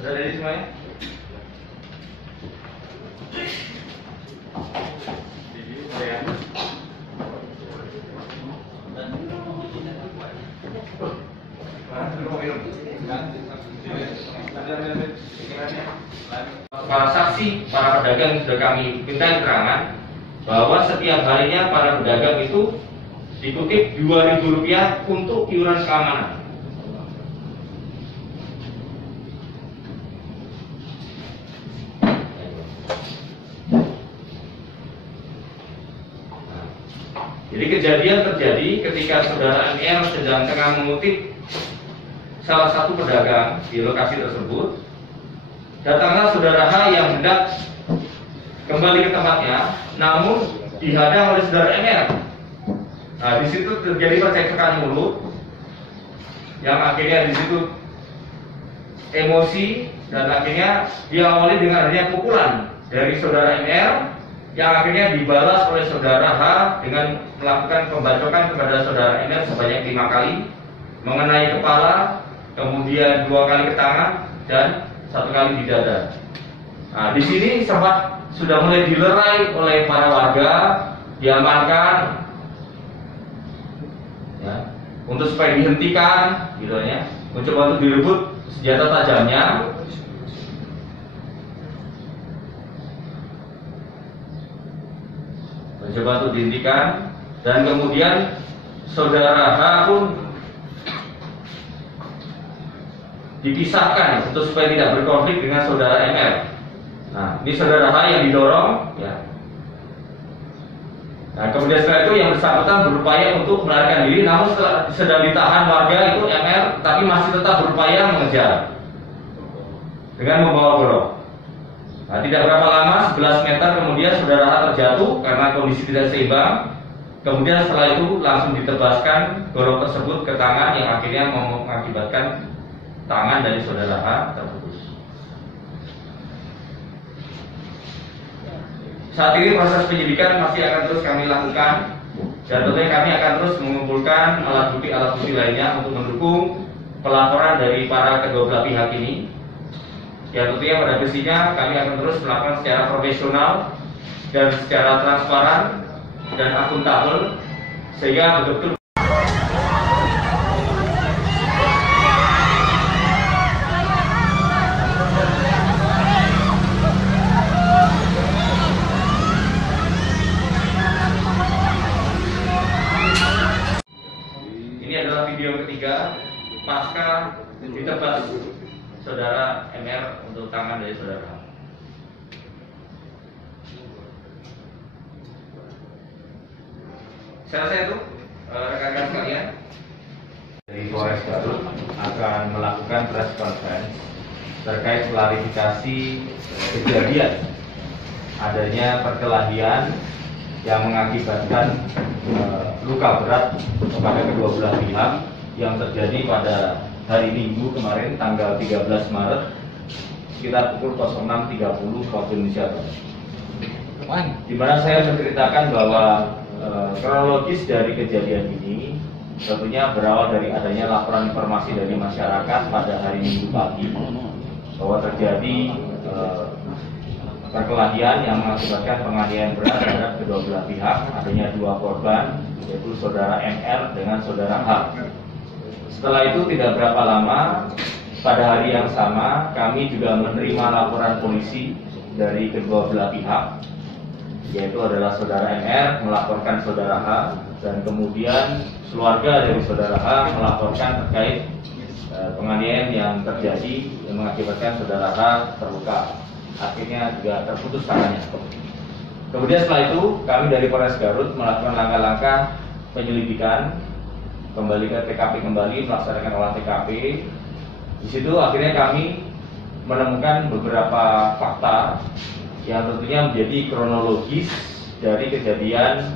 Sudah ready semuanya? Para saksi, para pedagang sudah kami minta keterangan bahwa setiap harinya para pedagang itu dikutip Rp2.000 untuk iuran keamanan. Jadi kejadian terjadi ketika saudara MR sedang tengah mengutip salah satu pedagang di lokasi tersebut. Datanglah saudara H yang hendak kembali ke tempatnya, namun dihadang oleh saudara MR. Nah, di situ terjadi percekcokan mulut, yang akhirnya di situ emosi dan akhirnya diawali dengan adanya pukulan dari saudara MR, yang akhirnya dibalas oleh saudara H dengan melakukan pembacokan kepada saudara MR sebanyak 5 kali, mengenai kepala, kemudian 2 kali ke tangan, dan 1 kali di dada. Nah, di sini sempat sudah mulai dilerai oleh para warga, diamankan, ya, untuk supaya dihentikan, gitu ya, mencoba untuk direbut senjata tajamnya. Mencoba untuk dihentikan, dan kemudian saudara H pun dipisahkan untuk supaya tidak berkonflik dengan saudara MR. Nah, ini saudara H yang didorong, ya. Nah, kemudian setelah itu yang bersangkutan berupaya untuk melarikan diri, namun sedang ditahan warga itu MR, tapi masih tetap berupaya mengejar dengan membawa golok. Nah, tidak berapa lama, 11 meter kemudian saudara H terjatuh karena kondisi tidak seimbang. Kemudian setelah itu langsung ditebaskan golok tersebut ke tangan, yang akhirnya mengakibatkan tangan dari saudara H terputus. Saat ini proses penyidikan masih akan terus kami lakukan, dan tentunya kami akan terus mengumpulkan alat bukti lainnya untuk mendukung pelaporan dari para kedua belah pihak ini. Ya, tentunya pada prinsipnya kami akan terus melakukan secara profesional dan secara transparan dan akuntabel, sehingga betul-betul video ketiga pasca ditebas saudara MR untuk tangan dari saudara H. Saya rasa itu rekan-rekan sekalian, dari Polres Garut akan melakukan press conference terkait klarifikasi kejadian adanya perkelahian yang mengakibatkan luka berat kepada kedua belah pihak yang terjadi pada hari Minggu kemarin tanggal 13 Maret sekitar pukul 06.30 waktu Indonesia Barat. Di mana saya menceritakan bahwa kronologis dari kejadian ini tentunya berawal dari adanya laporan informasi dari masyarakat pada hari Minggu pagi bahwa terjadi perkelahian yang mengakibatkan penganiayaan berat terhadap kedua belah pihak. Adanya 2 korban, yaitu saudara MR dengan saudara H. Setelah itu tidak berapa lama, pada hari yang sama kami juga menerima laporan polisi dari kedua belah pihak, yaitu adalah saudara MR melaporkan saudara H, dan kemudian keluarga dari saudara H melaporkan terkait penganiayaan yang terjadi yang mengakibatkan saudara H terluka. Akhirnya juga terputus tangannya. Kemudian setelah itu kami dari Polres Garut melakukan langkah-langkah penyelidikan, kembali ke TKP, kembali melaksanakan olah TKP. Di situ akhirnya kami menemukan beberapa fakta yang tentunya menjadi kronologis dari kejadian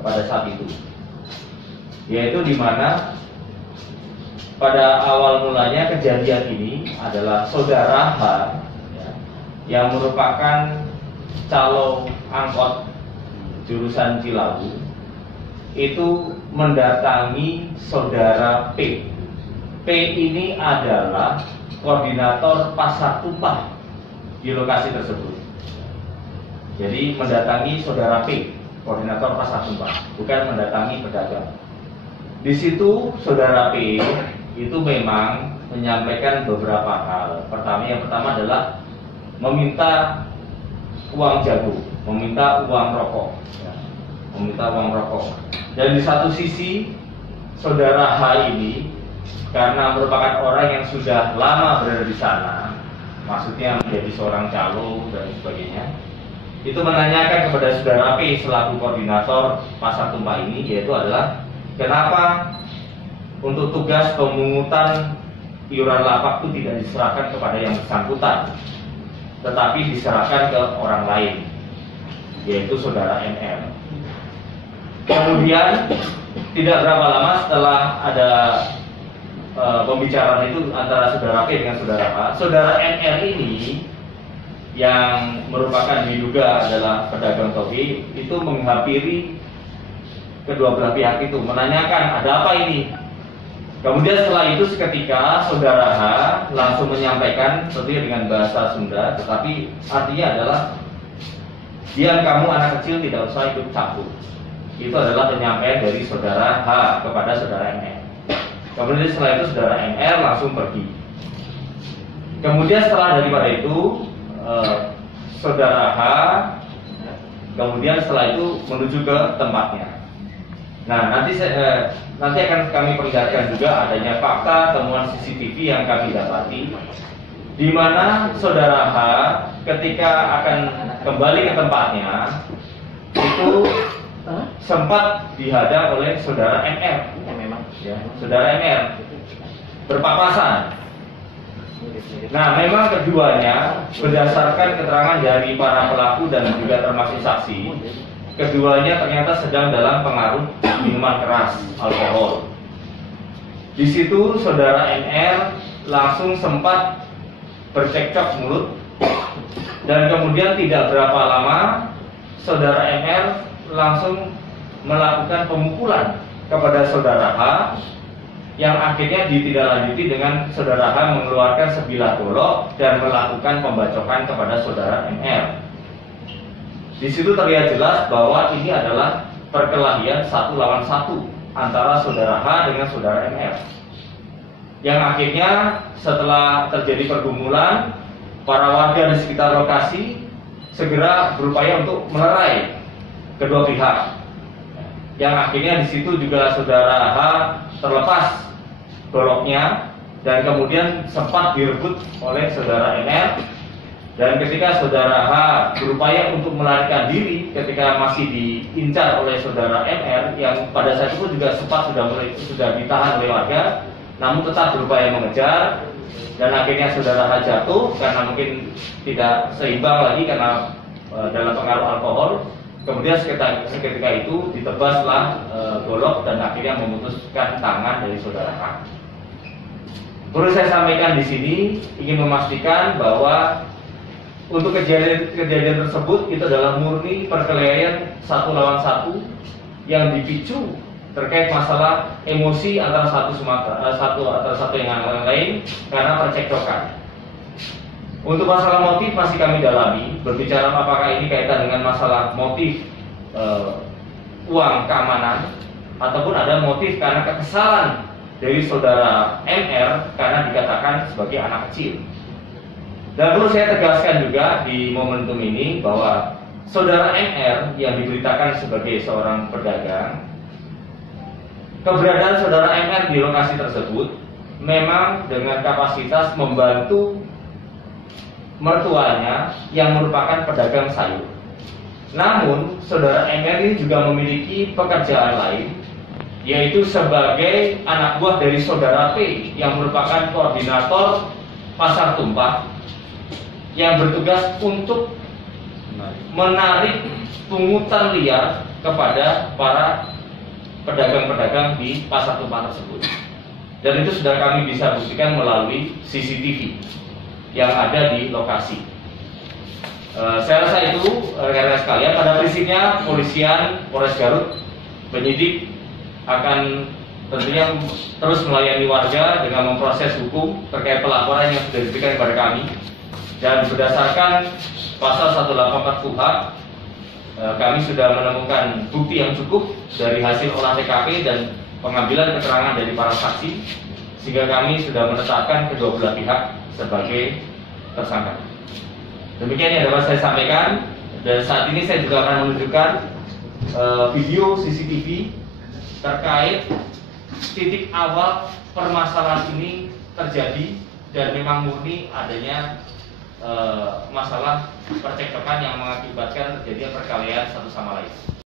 pada saat itu, yaitu di mana pada awal mulanya kejadian ini adalah saudara H yang merupakan calo angkot jurusan Cilawu itu mendatangi saudara P. P ini adalah koordinator pasar tumpah di lokasi tersebut. Jadi mendatangi saudara P, koordinator pasar tumpah, bukan mendatangi pedagang. Di situ saudara P itu memang menyampaikan beberapa hal. Yang pertama adalah meminta uang jagung, meminta uang rokok, meminta uang rokok. Dan di satu sisi saudara H ini karena merupakan orang yang sudah lama berada di sana, maksudnya menjadi seorang calo dan sebagainya, itu menanyakan kepada saudara P selaku koordinator pasar tumpah ini, yaitu adalah kenapa untuk tugas pemungutan iuran lapak itu tidak diserahkan kepada yang bersangkutan, tetapi diserahkan ke orang lain, yaitu saudara NR. Kemudian tidak berapa lama setelah ada pembicaraan itu antara saudara P dengan saudara H, saudara NR ini yang merupakan diduga adalah pedagang toge itu menghampiri kedua belah pihak itu, menanyakan ada apa ini. Kemudian setelah itu seketika saudara H langsung menyampaikan tentunya dengan bahasa Sunda, tetapi artinya adalah diam kamu anak kecil, tidak usah ikut campur. Itu adalah penyampaian dari saudara H kepada saudara NR. Kemudian setelah itu saudara NR langsung pergi. Kemudian setelah daripada itu saudara H kemudian setelah itu menuju ke tempatnya. Nah, nanti akan kami perlihatkan juga adanya fakta temuan CCTV yang kami dapati, di mana saudara H ketika akan kembali ke tempatnya itu sempat dihadang oleh saudara NR. Ya, saudara NR berpapasan. Nah, memang keduanya berdasarkan keterangan dari para pelaku dan juga termasuk saksi, keduanya ternyata sedang dalam pengaruh minuman keras, alkohol. Di situ saudara NR langsung sempat bercekcok mulut, dan kemudian tidak berapa lama saudara NR langsung melakukan pemukulan kepada saudara H, yang akhirnya ditindaklanjuti dengan saudara H mengeluarkan sebilah golok dan melakukan pembacokan kepada saudara NR. Di situ terlihat jelas bahwa ini adalah perkelahian 1 lawan 1 antara saudara H dengan saudara NR. Yang akhirnya setelah terjadi pergumulan, para warga di sekitar lokasi segera berupaya untuk melerai kedua pihak. Yang akhirnya di situ juga saudara H terlepas goloknya dan kemudian sempat direbut oleh saudara NR. Dan ketika saudara H berupaya untuk melarikan diri ketika masih diincar oleh saudara NR, yang pada saat itu juga sempat sudah ditahan oleh warga, namun tetap berupaya mengejar, dan akhirnya saudara H jatuh karena mungkin tidak seimbang lagi karena dalam pengaruh alkohol. Kemudian seketika itu ditebaslah golok dan akhirnya memutuskan tangan dari saudara H. Perlu saya sampaikan di sini, ingin memastikan bahwa untuk kejadian tersebut itu adalah murni perkelahian 1 lawan 1 yang dipicu terkait masalah emosi antara satu yang lain karena percekcokan. Untuk masalah motif masih kami dalami, berbicara apakah ini kaitan dengan masalah motif uang keamanan ataupun ada motif karena kekesalan dari saudara NR karena dikatakan sebagai anak kecil. Dan perlu saya tegaskan juga di momentum ini bahwa saudara NR yang diberitakan sebagai seorang pedagang, keberadaan saudara NR di lokasi tersebut memang dengan kapasitas membantu mertuanya yang merupakan pedagang sayur. Namun saudara NR ini juga memiliki pekerjaan lain, yaitu sebagai anak buah dari saudara P yang merupakan koordinator pasar tumpah yang bertugas untuk menarik pungutan liar kepada para pedagang-pedagang di pasar tumpah tersebut. Dan itu sudah kami bisa buktikan melalui CCTV yang ada di lokasi. Saya rasa itu rekan-rekan sekalian, pada prinsipnya polisian Polres Garut, penyidik akan tentunya terus melayani warga dengan memproses hukum terkait pelaporan yang sudah diberikan kepada kami. Dan berdasarkan pasal 184 KUHP, kami sudah menemukan bukti yang cukup dari hasil olah TKP dan pengambilan keterangan dari para saksi, sehingga kami sudah menetapkan kedua belah pihak sebagai tersangka. Demikian yang dapat saya sampaikan, dan saat ini saya juga akan menunjukkan video CCTV terkait titik awal permasalahan ini terjadi, dan memang murni adanya masalah percekcokan yang mengakibatkan terjadinya perkelahian satu sama lain.